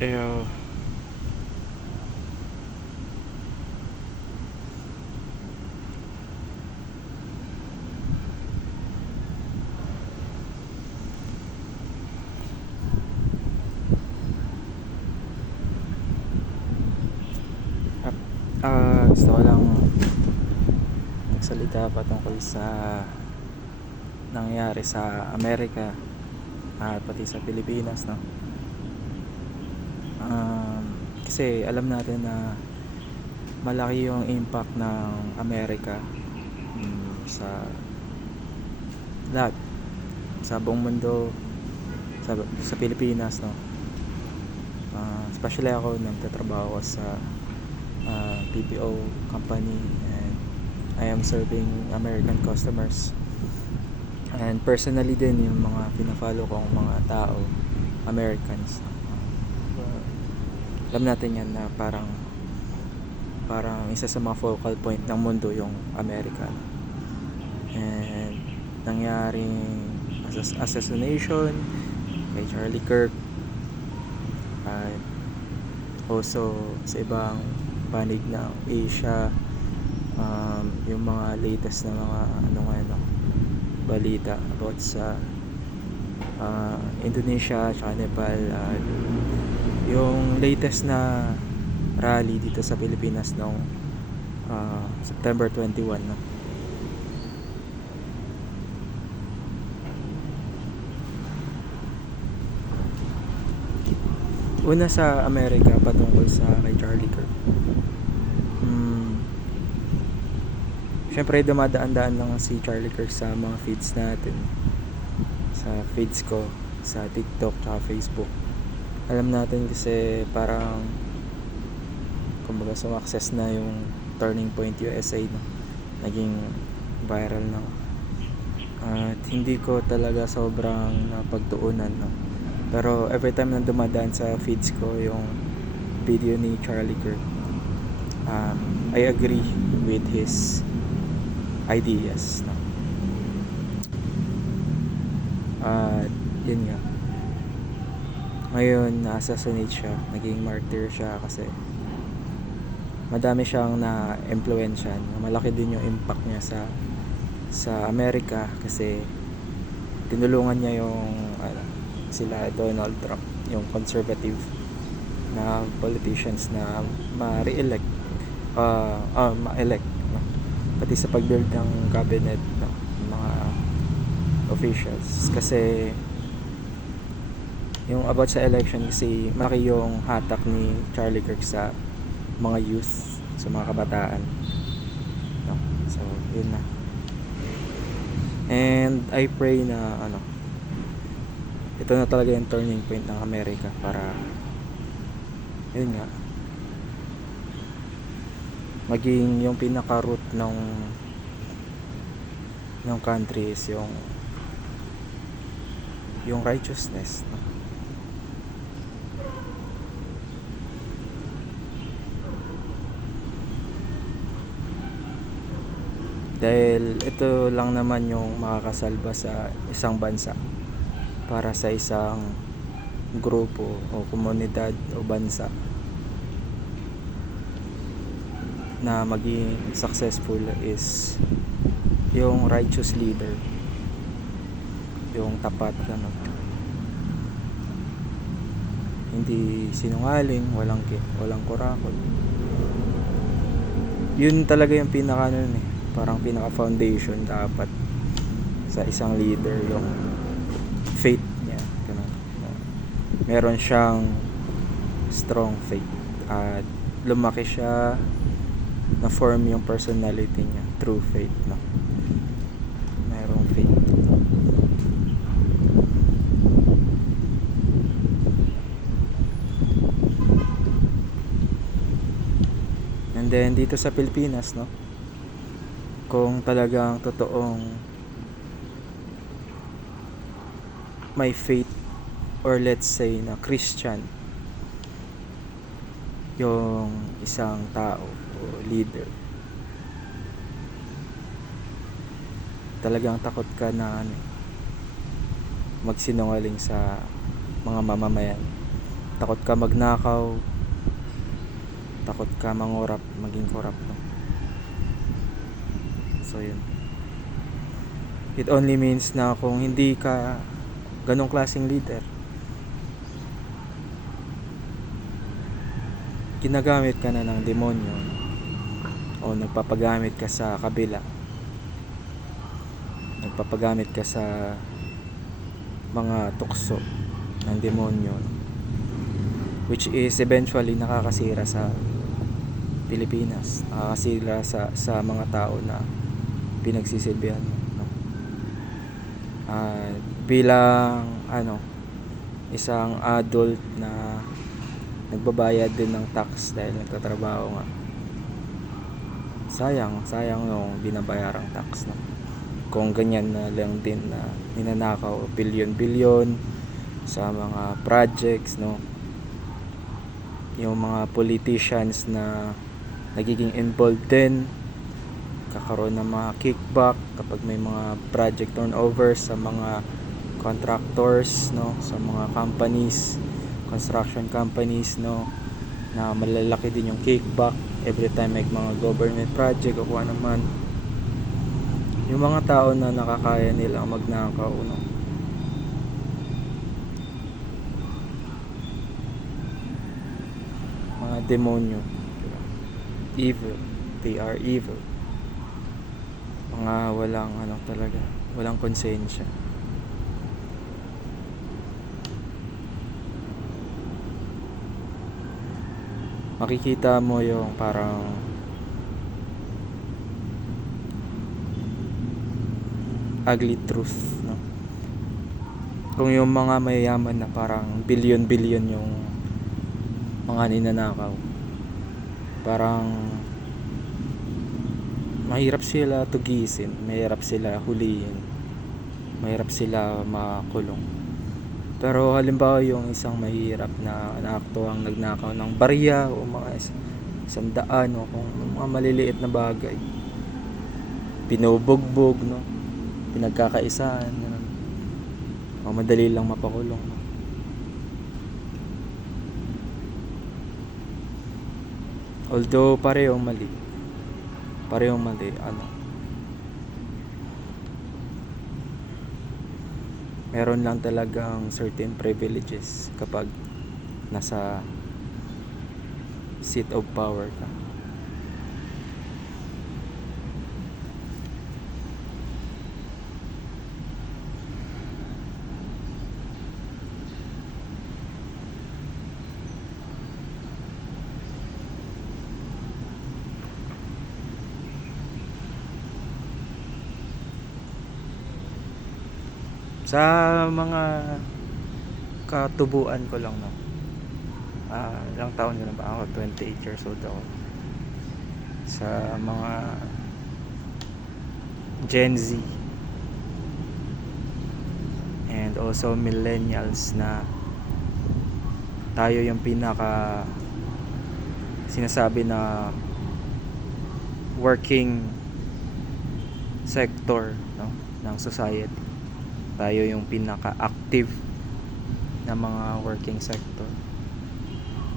Eh, gusto ko lang magsalita patungkol sa nangyari sa Amerika at pati sa Pilipinas, no? Kasi alam natin na malaki yung impact ng Amerika sa lahat, sa buong mundo, sa Pilipinas, no? Especially ako, nagtatrabaho ako sa BPO company, and I am serving American customers. And personally din, yung mga pina-follow kong mga tao, Americans. Alam natin yan na parang isa sa mga focal point ng mundo yung Amerika. And nangyaring assassination kay Charlie Kirk, at also sa ibang panig ng Asia, yung mga latest na mga balita about sa Indonesia at Nepal, at yung latest na rally dito sa Pilipinas noong September 21, no? Una sa Amerika patungkol sa kay Charlie Kirk. Syempre dumadaan-daan lang si Charlie Kirk sa mga feeds natin, sa feeds ko sa TikTok at Facebook. Alam natin kasi parang kumbaga sumakses na yung Turning Point USA, no? Naging viral na. At hindi ko talaga sobrang napagtuunan, no? Pero every time na dumadaan sa feeds ko yung video ni Charlie Kirk, I agree with his ideas, no? At yun nga, ngayon na-assassinate siya, naging martyr siya kasi madami siyang na-impluwensyahan. Malaki din yung impact niya sa Amerika kasi tinulungan niya yung sila Donald Trump, yung conservative na politicians na ma-re-elect, ma-elect, no? Pati sa pag-build ng cabinet, no? Mga officials, kasi yung about sa election, kasi malaki yung hatak ni Charlie Kirk sa mga youth, sa mga kabataan, no? So yun na, and I pray na ito na talaga yung turning point ng Amerika para yun nga, maging yung pinaka-root ng country is yung righteousness, no? Dahil ito lang naman yung makakasalba sa isang bansa, para sa isang grupo o komunidad o bansa na maging successful is yung righteous leader, yung tapat, hindi sinungaling, walang kurakot. Yun talaga yung pinaka parang pinaka foundation dapat sa isang leader, yung faith niya, ganun. Meron siyang strong faith at lumaki siya, na form yung personality niya through faith, no? Merong faith. And then dito sa Pilipinas, no, kung talagang totoong may faith, or let's say na Christian yung isang tao o leader, talagang takot ka na magsinungaling sa mga mamamayan, takot ka magnakaw, takot ka mangorap, maging korap, no? So yun, it only means na kung hindi ka ganong klaseng leader, ginagamit ka na ng demonyo o nagpapagamit ka sa kabila, nagpapagamit ka sa mga tukso ng demonyo, which is eventually nakakasira sa Pilipinas, nakakasira sa mga tao na pinagsisilbihan mo, no? Bilang isang adult na nagbabayad din ng tax dahil nagtatrabaho nga, sayang yung binabayarang tax, no? Kung ganyan na lang din na ninanakaw bilyon sa mga projects, no? Yung mga politicians na nagiging involved din, kakaroon ng mga kickback kapag may mga project turnover sa mga contractors, no? Sa mga companies, construction companies, no? Na malalaki din yung kickback every time may mga government project o kung ano man. Yung mga tao na nakakaya nilang magnakaw, no? Mga demonyo, diba? Evil, they are evil. Mga walang talaga, walang konsensya. Makikita mo yung parang ugly truth, no? Kung yung mga mayayaman na parang bilyon yung mga ninanakaw, parang mahirap sila tugisin, mahirap sila huliin, mahirap sila makulong. Pero halimbawa yung isang mahirap na naakto ang nagnakaw ng barya o mga 100 o kung mga maliliit na bagay, pinubugbog, no? Pinagkakaisaan, ganun. O madali lang mapakulong, no? Although parehong mali, meron lang talagang certain privileges kapag nasa seat of power ka. Sa mga katubuan ko lang, no? Ilang taon na ba ako? 28 years old ako. Sa mga Gen Z and also millennials, na tayo yung pinaka sinasabi na working sector, no, ng society. Tayo yung pinaka-active na mga working sector.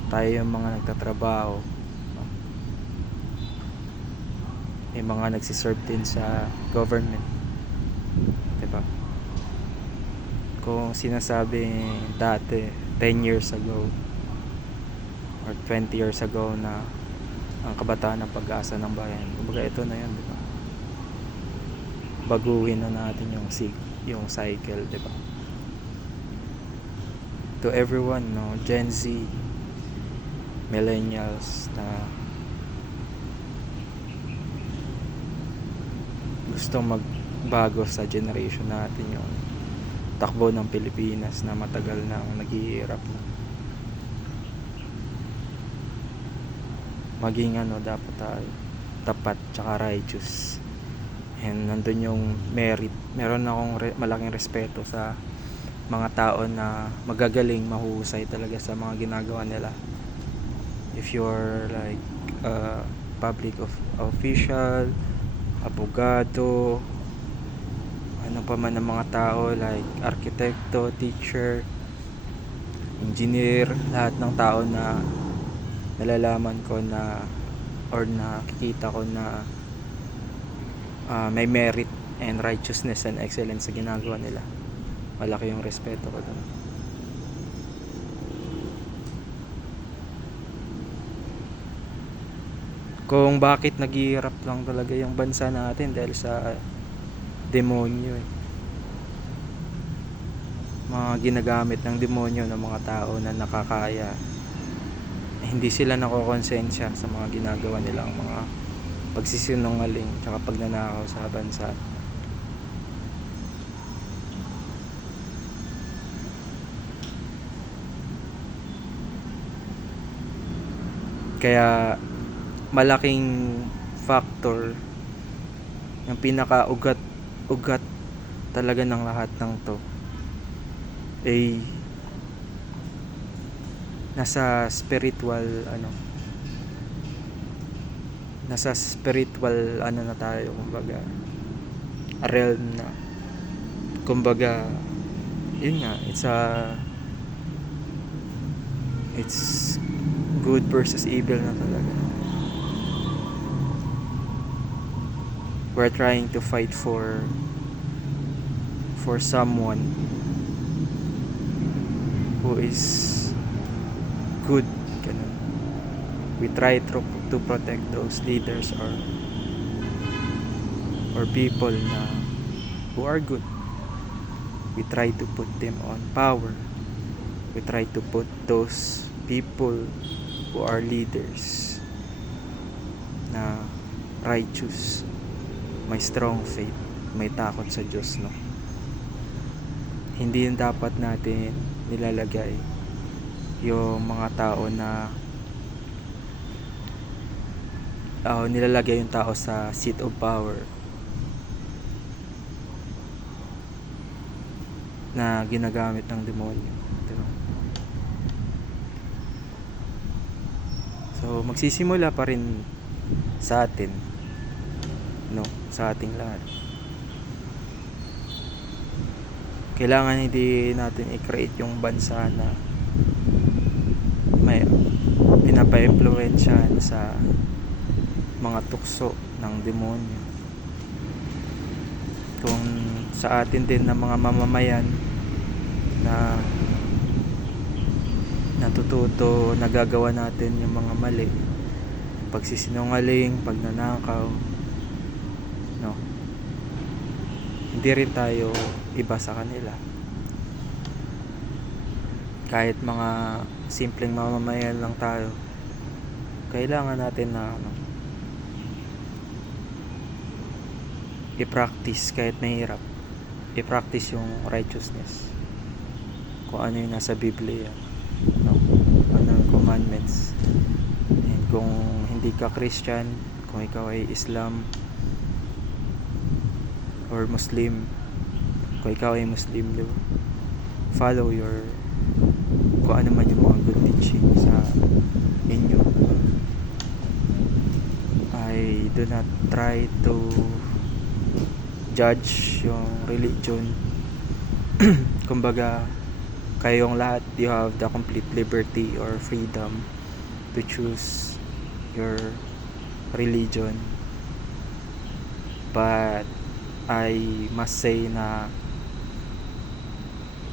Tayo yung mga nagtatrabaho, no? May mga nagsiserve din sa government, diba? Kung sinasabi dati 10 years ago or 20 years ago na ang kabataan ng pag-asa ng bayan, kumbaga ito na yun, diba? Baguhin na natin yung cycle, diba? To everyone, no, Gen Z, millennials na gusto magbago sa generation natin, yung takbo ng Pilipinas na matagal nang naghihirap na. Maging dapat tayo tapat tsaka righteous, and nandun yung merit. Meron akong malaking respeto sa mga tao na magagaling, mahusay talaga sa mga ginagawa nila. If you're like public official, abogado, ano pa man ang mga tao, like arkitekto, teacher, engineer, lahat ng tao na nalalaman ko na or nakikita ko na may merit and righteousness and excellence sa ginagawa nila. Malaki yung respeto ko doon. Kung bakit naghihirap lang talaga yung bansa natin dahil sa demonyo mga ginagamit ng demonyo ng mga tao na nakakaya. Hindi sila nakokonsensya sa mga ginagawa nilang mga pagsisinungaling tsaka pagnanakaw sa bansa. Kaya malaking factor, yung pinaka-ugat talaga ng lahat ng to ay nasa spiritual na tayo, kumbaga realm na, kumbaga yun nga, it's good versus evil na talaga. We're trying to fight for someone who is good, ganun. We try to protect those leaders or people who are good. We try to put them on power. We try to put those people who are leaders na righteous, may strong faith, may takot sa Diyos, no? Hindi dapat natin nilalagay yung mga tao na nilalagay yung tao sa seat of power na ginagamit ng demonyo, diba? So magsisimula pa rin sa atin, no, sa ating lahat. Kailangan hindi natin i-create yung bansa na may pinapa-impluwensyahan sa mga tukso ng demonyo. Kung sa atin din na mga mamamayan na natututo, nagagawa natin yung mga mali, pagsisinungaling, pagnanakaw, no, hindi rin tayo iba sa kanila. Kahit mga simpleng mamamayan lang tayo, kailangan natin na i-practice kahit mahirap. I-practice yung righteousness, kung ano yung nasa Biblia, no? Ano yung commandments. And kung hindi ka Christian, kung ikaw ay Islam or Muslim, kung ikaw ay Muslim, diba? Follow kung ano man yung mga good teaching sa inyo. I do not try to judge yung religion. Kumbaga, kayong lahat, you have the complete liberty or freedom to choose your religion. But I must say na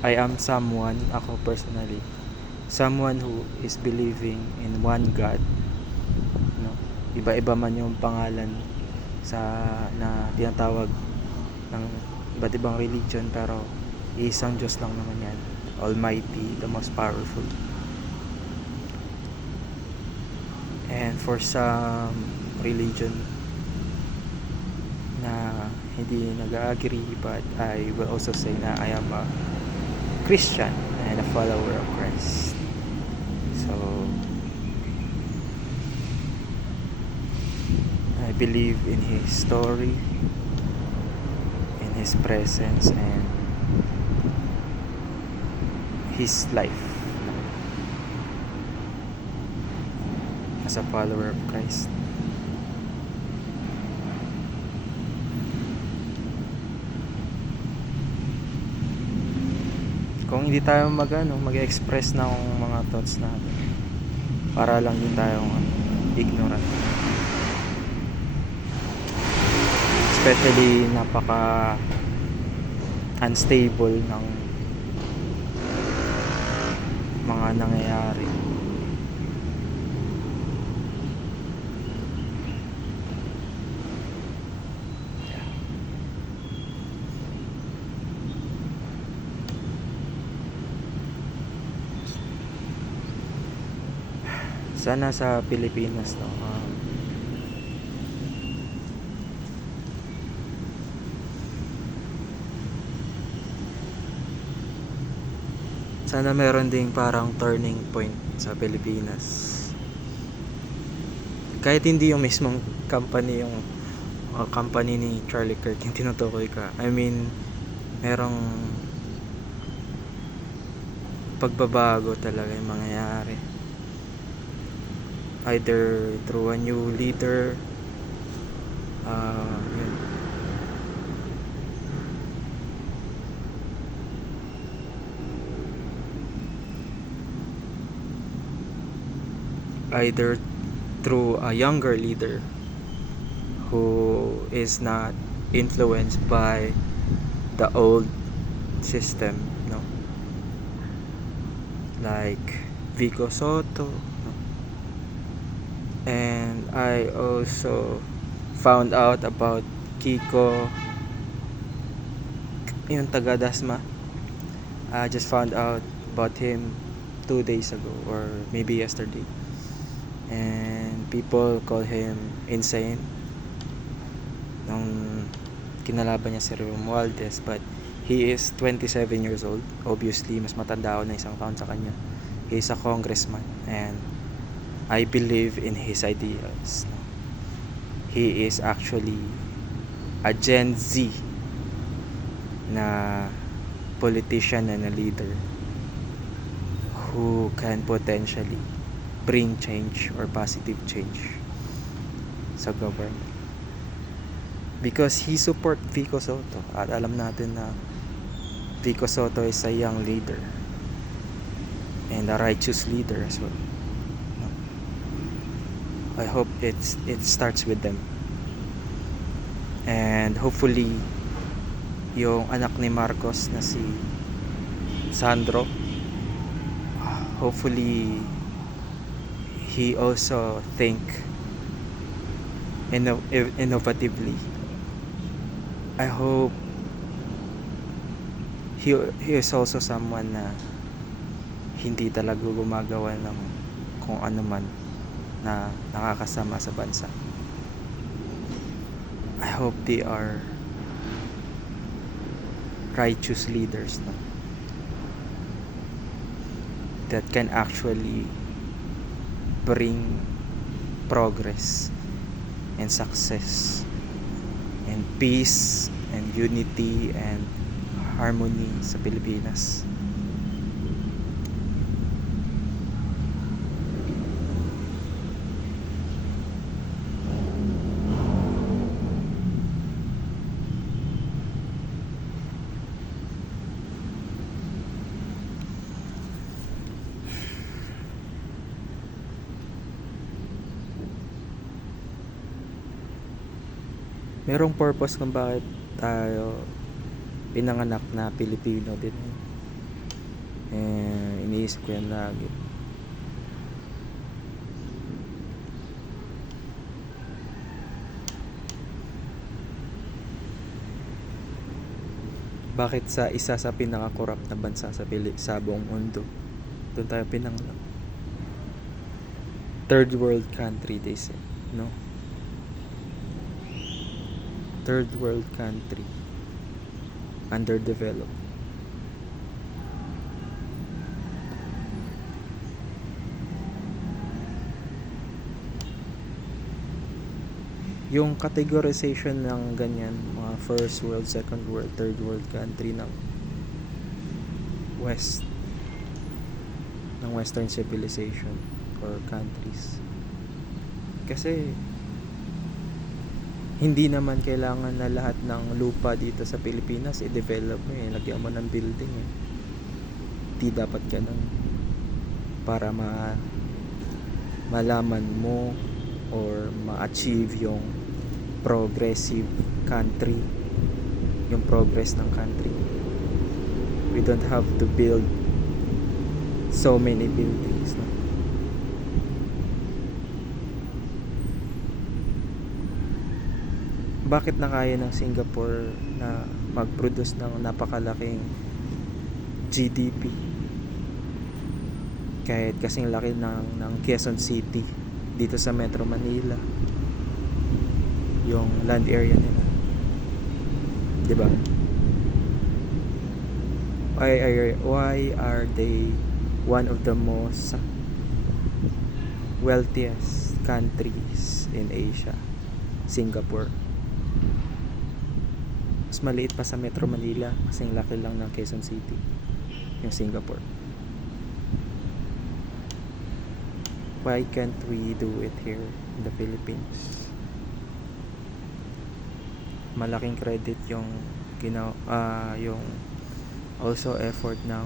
ako personally, someone who is believing in one God, no? Iba-iba man yung pangalan na tinatawag ng iba't ibang religion, pero isang Diyos lang naman yan, Almighty, the most powerful. And for some religion na hindi nag-agree, but I will also say na I am a Christian and a follower of Christ. So I believe in His story, in His presence, and His life as a follower of Christ. kung hindi tayo mag-express ng mga thoughts natin, para lang din tayo ignorant. Especially napaka unstable ng mga nangyayari. Sana sa Pilipinas sana meron ding parang turning point sa Pilipinas. Kahit hindi yung mismong company company ni Charlie Kirk yung tinutukoy ka. I mean, merong pagbabago talaga yung mangyayari. Either through a new leader, yun. Either through a younger leader who is not influenced by the old system, no? Like Vico Soto, no? And I also found out about Kiko, yung taga Dasma. I just found out about him 2 days ago or maybe yesterday. And people call him insane nung kinalaban niya si Romualdez, but he is 27 years old. Obviously, mas matanda ako na 1 taon sa kanya. He is a congressman and I believe in his ideas. He is actually a Gen Z na politician and a leader who can potentially bring change or positive change sa government. Because he support Vico Soto at alam natin na Vico Soto is a young leader and a righteous leader as well. I hope it starts with them. And hopefully yung anak ni Marcos na si Sandro, hopefully he also think innovatively. I hope he is also someone na hindi talaga gumagawa ng kung ano man na nakakasama sa bansa. I hope they are righteous leaders, no? That can actually bring progress and success and peace and unity and harmony sa Pilipinas. Merong purpose kung bakit tayo pinanganak na Pilipino din. Iniisip ko yan lagi. Bakit sa isa sa pinaka-corrupt na bansa sa buong mundo, doon tayo pinanganak? Third world country, they say, no? Third world country, underdeveloped. Yung categorization ng ganyan, mga first world, second world, third world country ng west, ng western civilization or countries, kasi hindi naman kailangan na lahat ng lupa dito sa Pilipinas i-develop mo, lagyan mo ng building. city dapat ganun para malaman mo or ma-achieve yung progressive country, yung progress ng country. We don't have to build so many buildings, no? Bakit nakaya ng Singapore na mag-produce ng napakalaking GDP kahit kasing laki ng Quezon City dito sa Metro Manila, yung land area nila, di ba? Why are they one of the most wealthiest countries in Asia? Singapore. Mas maliit pa sa Metro Manila, kasing laki lang ng Quezon City, yung Singapore. Why can't we do it here in the Philippines? Malaking credit yung yung also effort ng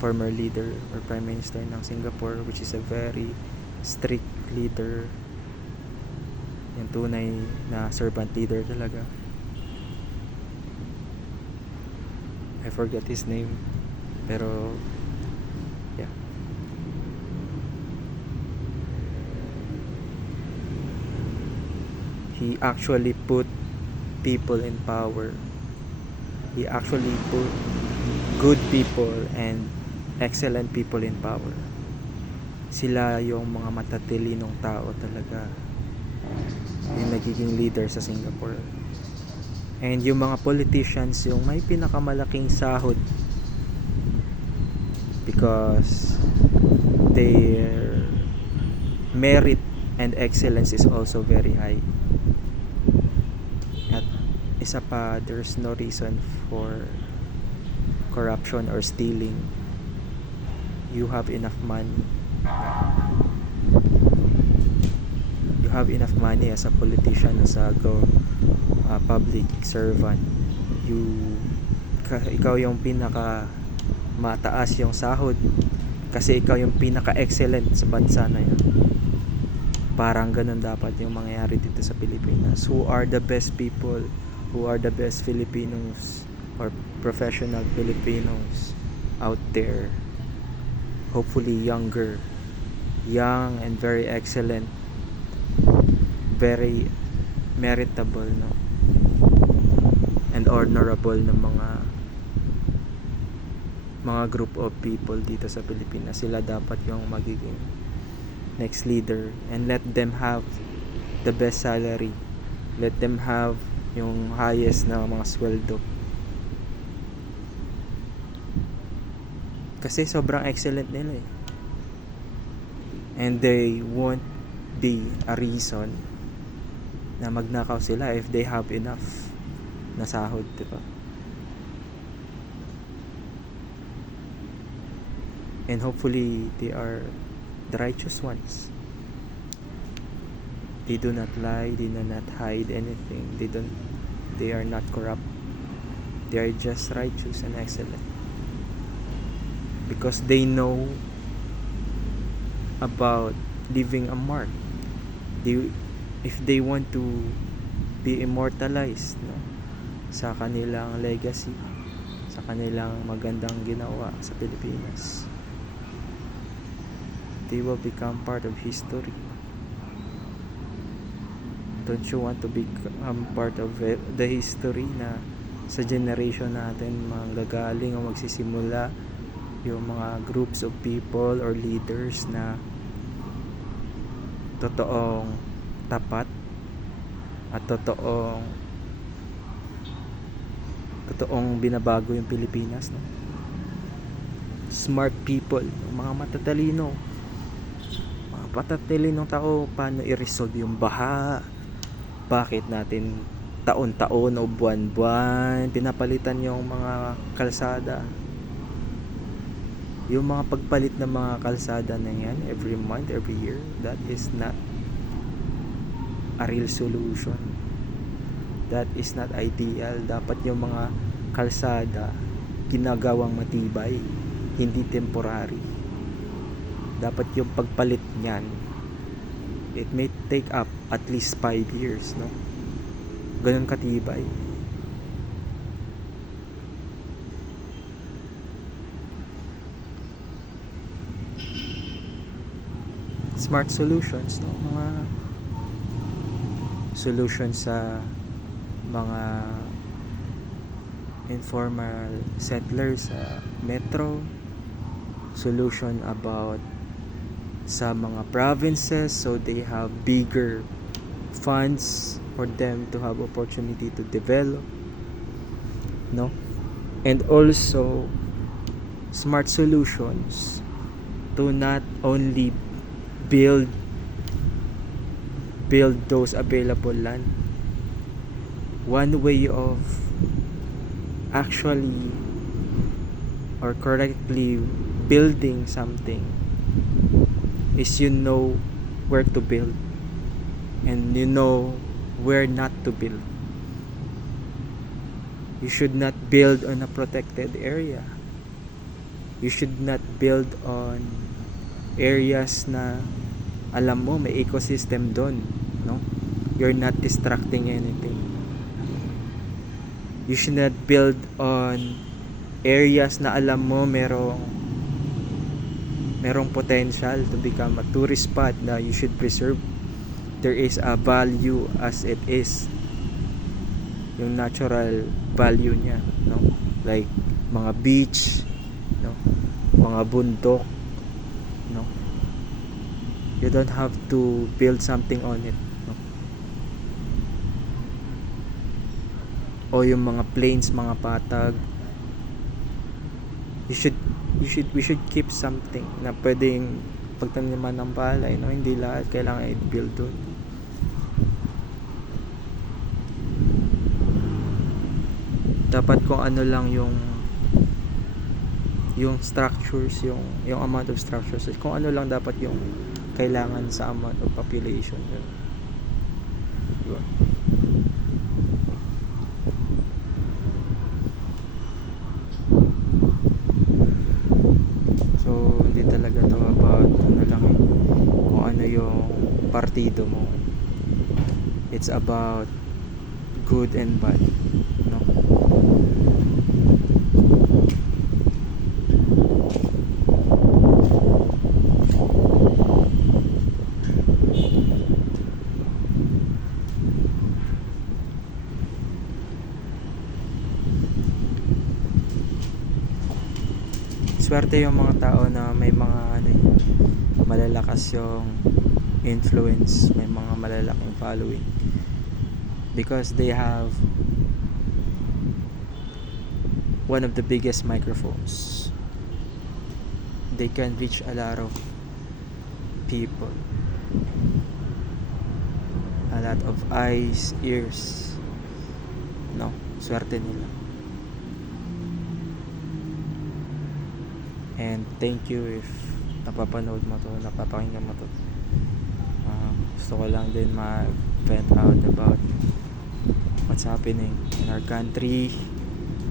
former leader or prime minister ng Singapore, which is a very strict leader, yung tunay na servant leader talaga. I forgot his name, pero yeah, he actually put people in power. He actually put good people and excellent people in power. Sila yung mga matatilinong tao talaga yung nagiging leader sa Singapore. And yung mga politicians yung may pinakamalaking sahod because their merit and excellence is also very high. At isa pa, there's no reason for corruption or stealing. You have enough money. You have enough money as a politician, as a public servant. Ikaw yung pinaka mataas yung sahod kasi ikaw yung pinaka excellent sa bansa na yun. Parang ganun dapat yung mangyayari dito sa Pilipinas. Who are the best people? Who are the best Filipinos or professional Filipinos out there? Hopefully young and very excellent, very meritable, no? And honorable na mga group of people dito sa Pilipinas. Sila dapat yung magiging next leader, and let them have the best salary, let them have yung highest na mga sweldo kasi sobrang excellent nila eh. And they won't be a reason na magnakaw sila if they have enough na sahod, diba? And hopefully they are the righteous ones. They do not lie, they do not hide anything. They are not corrupt. They are just righteous and excellent. Because they know about leaving a mark. If they want to be immortalized, no, sa kanilang legacy, sa kanilang magandang ginawa sa Pilipinas, they will become part of history. Don't you want to become part of the history na sa generation natin manggagaling o magsisimula yung mga groups of people or leaders na totoong tapat at totoong binabago yung Pilipinas, no? Smart people, mga matatalinong tao, paano i-resolve yung baha, bakit natin taon-taon o buwan-buwan pinapalitan yung mga kalsada, yung mga pagpalit ng mga kalsada na yan every month, every year. That is not a real solution. That is not ideal. Dapat yung mga kalsada ginagawang matibay, hindi temporary. Dapat yung pagpalit niyan, it may take up at least 5 years, no? Ganun katibay. Smart solutions, no? Mga solutions sa mga informal settlers sa metro, solution about sa mga provinces so they have bigger funds for them to have opportunity to develop, no? And also smart solutions to not only build those available land. One way of actually or correctly building something is you know where to build and you know where not to build. You should not build on a protected area. You should not build on areas na alam mo may ecosystem doon, no? You're not distracting anything. You should not build on areas na alam mo merong potential to become a tourist spot na you should preserve. There is a value as it is, yung natural value niya, no? Like mga beach, no? Mga bundok, no? You don't have to build something on it, no? O yung mga plains, mga patag, we should keep something na pwedeng pagtaniman ng palay, no? Hindi lahat kailangan i-build doon. Dapat kung ano lang yung structures, yung amount of structures, kung ano lang dapat yung kailangan sa amount of population, diba? So hindi talaga to about ano lang kung ano yung partido mo. It's about good and bad, no? Swerte yung mga tao na may mga malalakas yung influence, may mga malalaking following, because they have one of the biggest microphones. They can reach a lot of people, a lot of eyes, ears, no? Swerte nila. And thank you if napapanood mo to, napapakinggan mo to. Gusto ko lang din mag-vent out about what's happening in our country,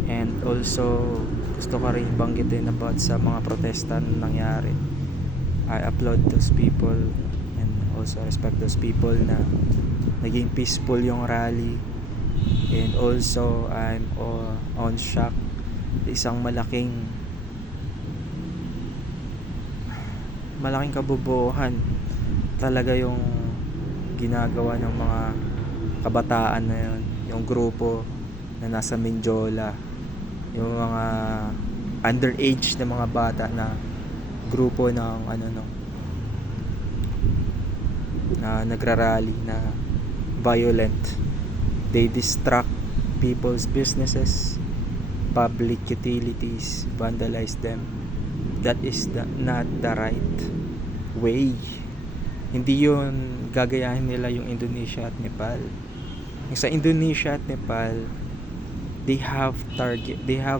and also gusto ko rin banggitin about sa mga protesta na nangyari. I applaud those people and also respect those people na naging peaceful yung rally, and also I'm on shock. Isang malaking kabubuhan talaga yung ginagawa ng mga kabataan na yun, yung grupo na nasa Mindiola, yung mga underage na mga bata na grupo ng na nagrarally na violent. They distract people's businesses, public utilities, vandalize them. That is not the right way. Hindi yun gagayahin nila yung Indonesia at Nepal. Yung sa Indonesia at Nepal, they have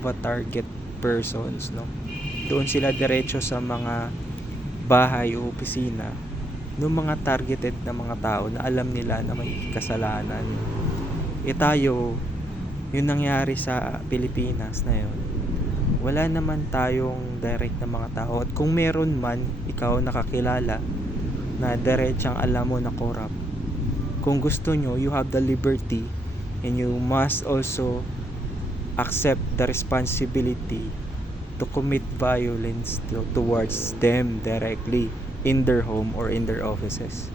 a target persons, no? Doon sila diretso sa mga bahay o opisina ng mga targeted na mga tao na alam nila na may kasalanan. Tayo, yung nangyari sa Pilipinas na yun, wala naman tayong direct na mga tao. At kung meron man, ikaw nakakilala na diretsang alam mo na corrupt, kung gusto nyo, you have the liberty and you must also accept the responsibility to commit violence towards them directly in their home or in their offices.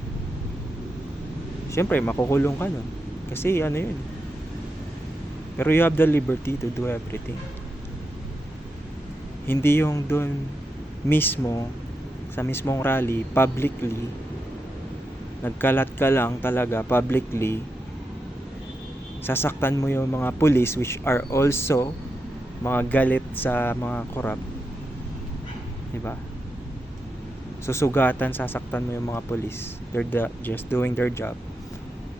Siyempre, makukulong ka nun. Kasi ano yun. Pero you have the liberty to do everything. Hindi yung dun mismo, sa mismong rally, publicly, nagkalat ka lang talaga publicly, sasaktan mo yung mga police which are also mga galit sa mga corrupt, diba? Susugatan, sasaktan mo yung mga police. They're just doing their job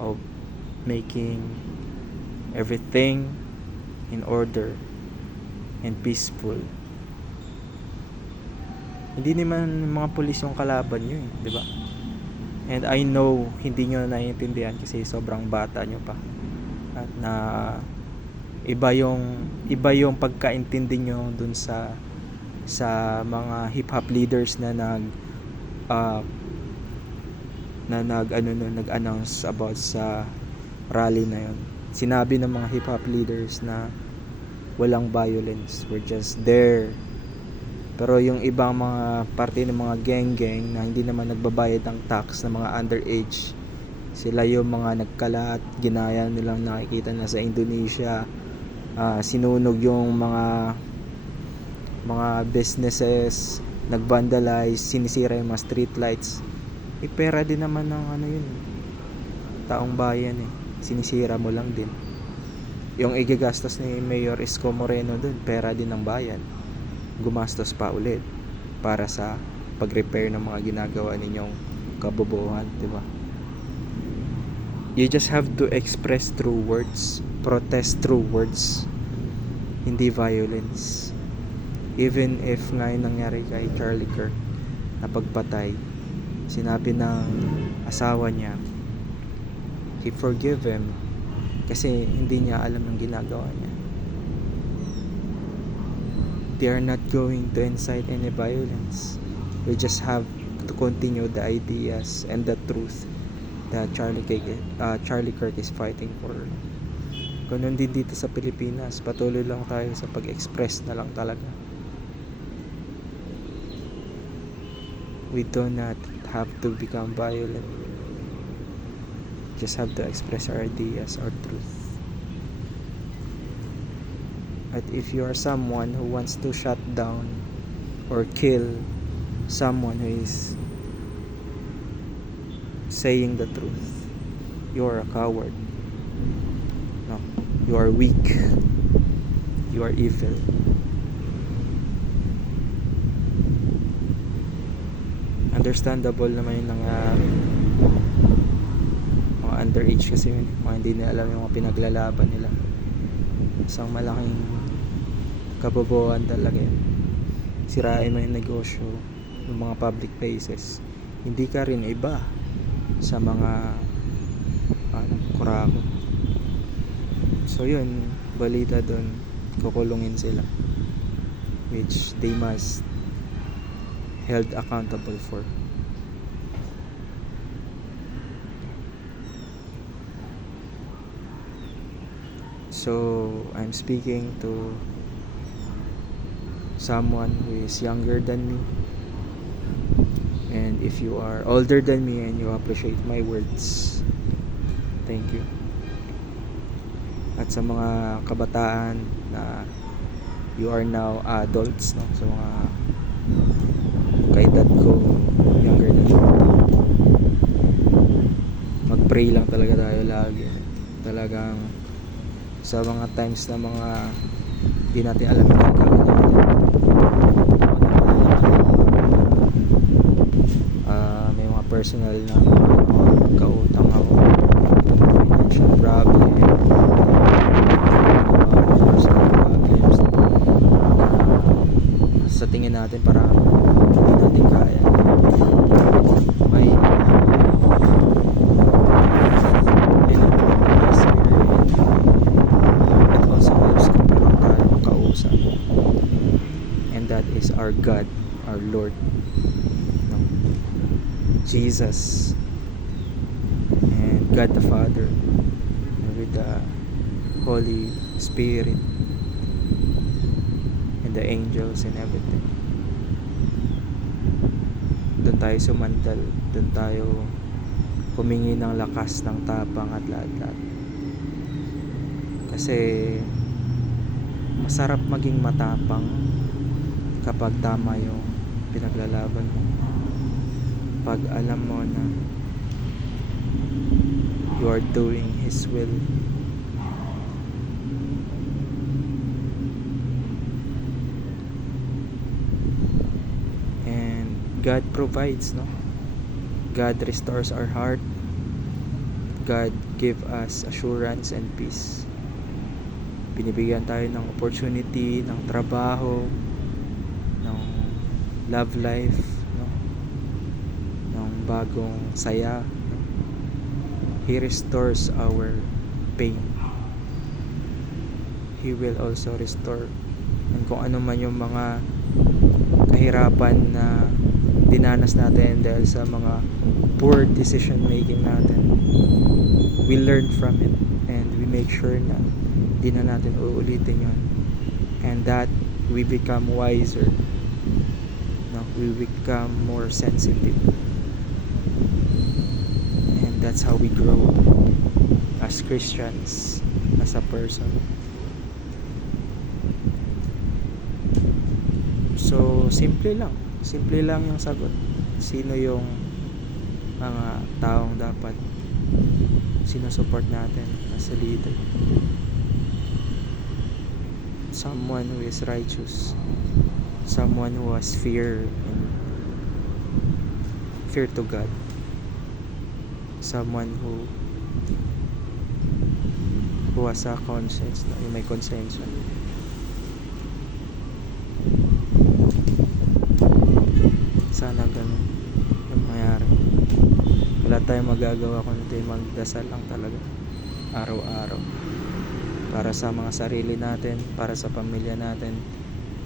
of making everything in order and peaceful. Hindi naman mga police yung kalaban nyo, diba? And I know hindi nyo naiintindihan kasi sobrang bata nyo pa. At na iba yung pagkaintindi nyo dun sa mga hip hop leaders na nag-announce about sa rally na yon. Sinabi ng mga hip hop leaders na walang violence, we're just there. Pero yung ibang mga parte ng mga gang na hindi naman nagbabayad ng tax na mga underage, sila yung mga nagkalat, ginaya nilang nakikita na sa Indonesia, sinunog yung mga businesses, nagvandalize, sinisira yung mga street lights. Pera din naman ng yun, taong bayan sinisira mo lang din. Yung igagastos ni Mayor Isko Moreno dun, pera din ng bayan, gumastos pa ulit para sa pag-repair ng mga ginagawa ninyong kabobohan, diba? You just have to express through words, protest through words, hindi violence. Even if nga yung nangyari kay Charlie Kirk na pagpatay, sinabi ng asawa niya, he forgive him kasi hindi niya alam ang ginagawa niya. They are not going to incite any violence. We just have to continue the ideas and the truth that Charlie Kirk is fighting for. Ganun din dito sa Pilipinas, patuloy lang tayo sa pag-express na lang talaga. We do not have to become violent. Just have to express our ideas, our truth. But if you are someone who wants to shut down or kill someone who is saying the truth, you are a coward. No, you are weak. You are evil. Understandable naman yung nangyari. Mga underage kasi yun, mga hindi nila alam yung mga pinaglalaban nila. Isang malaking kabobohan talaga yun. Sirain mo yung negosyo ng mga public places. Hindi ka rin iba sa mga kurako. So yun, balita dun, kukulungin sila, which they must held accountable for. So I'm speaking to someone who is younger than me, and if you are older than me and you appreciate my words, thank you. At sa mga kabataan na you are now adults, no? So mga kaedad ko, younger than me, mag-pray lang talaga tayo lagi. Talagang sa mga times na mga di natin alam yung gagawin natin, may mga personal na kautang ako, financial problem, personal problems na sa tingin natin parang hindi natin kaya. May it also helps kung meron tayong kausap Lord, no? Jesus, and God the Father, and with the Holy Spirit and the angels and everything. Doon tayo sumandal, doon tayo humingi ng lakas, ng tapang at lahat-lahat. Kasi masarap maging matapang kapag tama yung pinaglalaban mo. Pag alam mo na you are doing His will. And God provides, no? God restores our heart. God give us assurance and peace. Binibigyan tayo ng opportunity, ng trabaho, ng love life, no? Ng bagong saya, no? He restores our pain. He will also restore and kung ano man yung mga kahirapan na dinanas natin dahil sa mga poor decision making natin. We learn from it and we make sure na di na natin uulitin yun, and that we become wiser, no? We become more sensitive, and that's how we grow as Christians, as a person. So simple lang yung sagot. Sino yung mga taong dapat sinusupport natin as a leader? Someone who is righteous, someone who has fear to God, someone who has a conscience, no? Yung may konsensya. Sana ganun yung mangyari. Wala tayong magagawa kundi magdasal lang talaga araw-araw para sa mga sarili natin, para sa pamilya natin,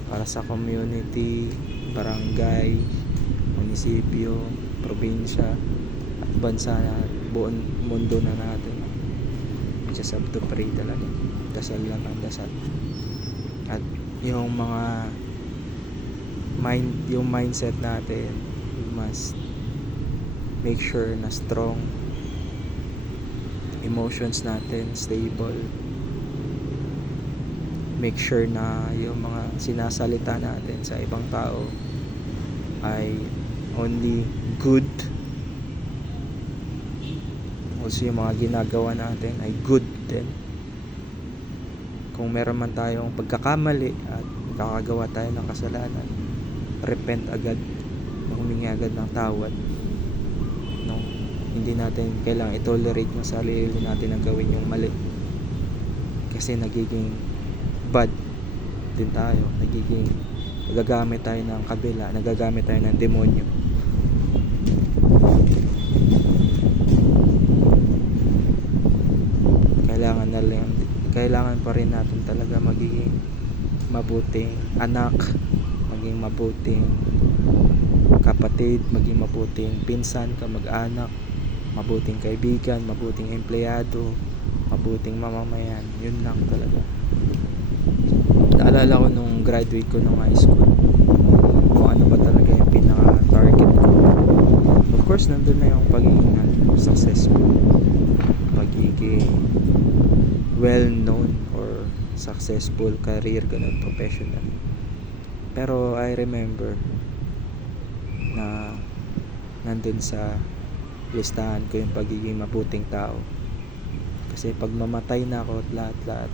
para sa community, barangay, munisipyo, probinsya at bansa na buong mundo na natin. We just have to pray talaga. Dasal lang ang dasal. At yung mga yung mindset natin, we must make sure na strong, emotions natin stable, make sure na yung mga sinasalita natin sa ibang tao ay only good, also yung mga ginagawa natin ay good din. Kung meron man tayong pagkakamali at nakakagawa tayo ng kasalanan, repent agad, humingi agad ng tawad, no? Hindi natin kailangang i-tolerate yung sarili natin na gawin yung mali, kasi nagiging bad din tayo, nagagamit tayo ng kabila, nagagamit tayo ng demonyo. Kailangan pa rin natin talaga magiging mabuting anak, maging mabuting kapatid, maging mabuting pinsan, kamag-anak, mabuting kaibigan, mabuting empleyado, mabuting mamamayan. Yun lang talaga. Naalala ko nung graduate ko nung high school, kung ano ba talaga yung pinaka-target ko. Of course, nandun na yung pagiging successful, pagiging well-known or successful career, ganun, professional. Pero I remember na nandun sa listahan ko yung pagiging mabuting tao. Kasi pag mamatay na ako at lahat-lahat,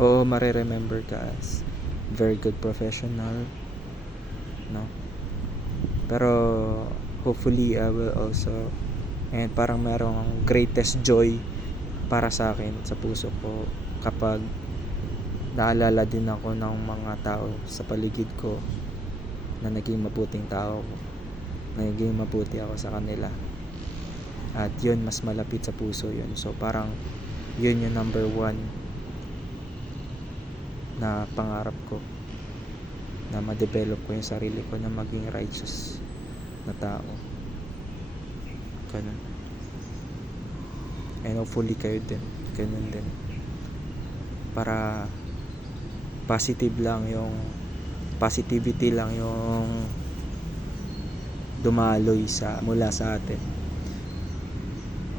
oo, mareremember ka as very good professional, no? Pero hopefully I will also, and parang merong greatest joy para sa akin sa puso ko kapag naalala din ako ng mga tao sa paligid ko na naging mabuting tao, naging mabuti ako sa kanila, at yun, mas malapit sa puso yun. So parang yun yung number one na pangarap ko, na ma-develop ko yung sarili ko na maging righteous na tao. Ganun. And hopefully kayo din, ganun din, para positivity lang yung dumaloy mula sa atin.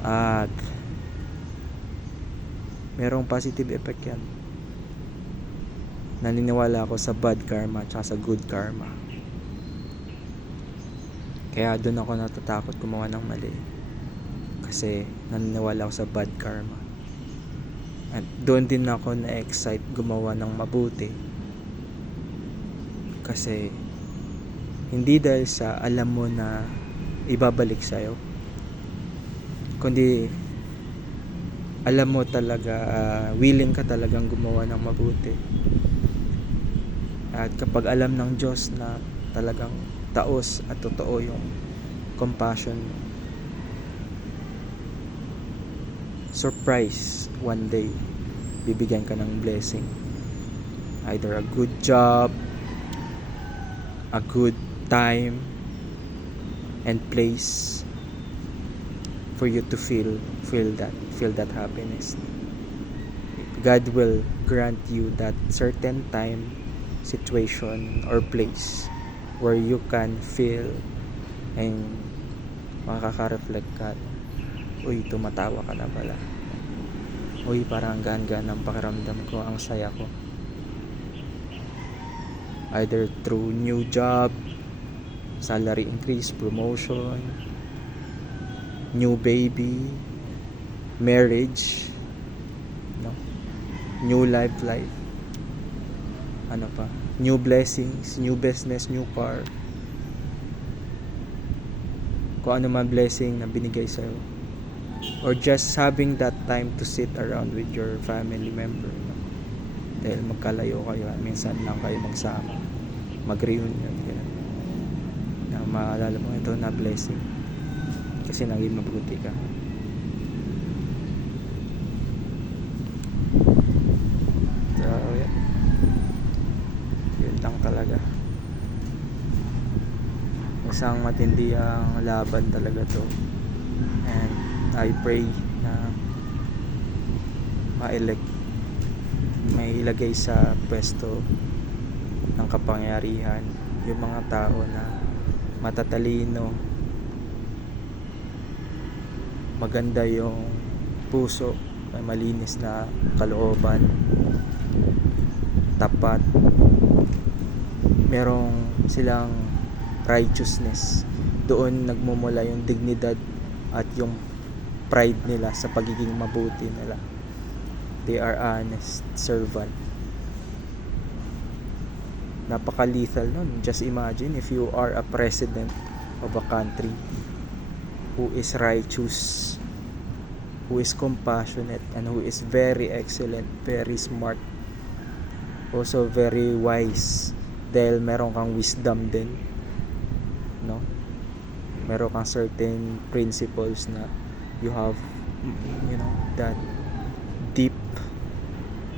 At merong positive effect yan. Naniniwala ako sa bad karma at sa good karma. Kaya doon ako natatakot gumawa ng mali, kasi naniniwala ako sa bad karma. At doon din ako na-excite gumawa ng mabuti, kasi hindi dahil sa alam mo na ibabalik sa'yo, kundi alam mo talaga, willing ka talagang gumawa ng mabuti. At kapag alam ng Diyos na talagang taos at totoo yung compassion mo, surprise, one day bibigyan ka ng blessing, either a good job, a good time and place for you to feel that happiness. God will grant you that certain time, situation or place where you can feel and makaka-reflect ka. Uy, tumatawa ka na pala. Uy, parang gaan-gaan ang pakiramdam ko, ang saya ko. Either through new job, salary increase, promotion, new baby, marriage, no? New life, ano pa, new blessings, new business, new car, kung ano man blessing na binigay sa'yo, or just having that time to sit around with your family member, no? Dahil magkalayo kayo, minsan lang kayo magsama, mag-reunion, gano'n, na maalala mo ito na blessing kasi naging mabuti ka. So yeah, yun lang talaga. Isang matindi ang laban talaga to, and I pray na may ilagay sa pwesto ng kapangyarihan yung mga tao na matatalino, maganda yung puso, may malinis na kalooban, tapat, merong silang righteousness. Doon nagmumula yung dignidad at yung pride nila sa pagiging mabuti nila. They are honest servant. Napaka-lethal nun. Just imagine if you are a president of a country who is righteous, who is compassionate, and who is very excellent, very smart, also very wise, dahil meron kang wisdom din, no? Meron kang certain principles na you have, that deep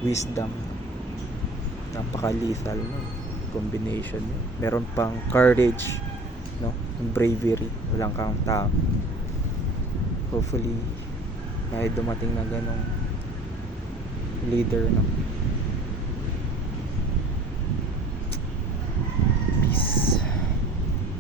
wisdom. Napaka-lethal nun, combination yun. Meron pang courage, no? Bravery, walang kang tao. Hopefully may dumating na ganong leader, no?